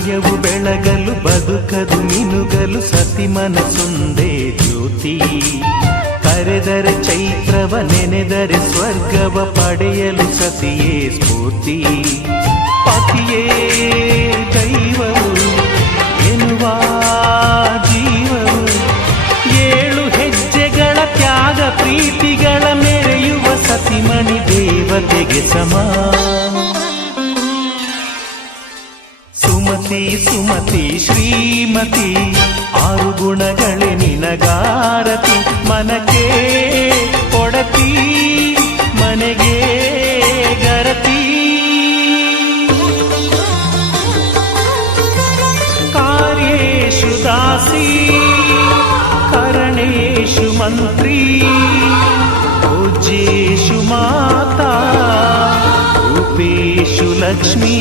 ಹೃದಯವು ಬೆಳಗಲು ಬದುಕದು ಮಿನುಗಲು ಸತಿ ಮನಸೊಂದೇ ಜ್ಯೋತಿ. ಕರೆದರೆ ಚೈತ್ರವ ನೆನೆದರೆ ಸ್ವರ್ಗವ ಪಡೆಯಲು ಸತಿಯೇ ಸ್ಫೂರ್ತಿ. ಪತಿಯೇ ದೈವವು ಎನ್ನುವ ಜೀವವು, 7 ಹೆಜ್ಜೆಗಳ ತ್ಯಾಗ ಪ್ರೀತಿಗಳ ಮೆರೆಯುವ ಸತಿಮಣಿ ದೇವತೆಗೆ ಸಮ. ಸುಮತಿ ಸುಮತಿ ಶ್ರೀಮತಿ 6 ಗುಣಗಳೇ ನಿನಗಾರತಿ. ಮನಕ್ಕೆ ಕೊಡತಿ ಮನೆಗೆ ಗರತಿ. ಕಾರ್ಯೇಷು ದಾಸಿ ಕರಣೇಷು ಮಂತ್ರಿ. ಪೂಜ್ಯೇಷು ಮಾತಾ ರೂಪೇಷು ಲಕ್ಷ್ಮೀ.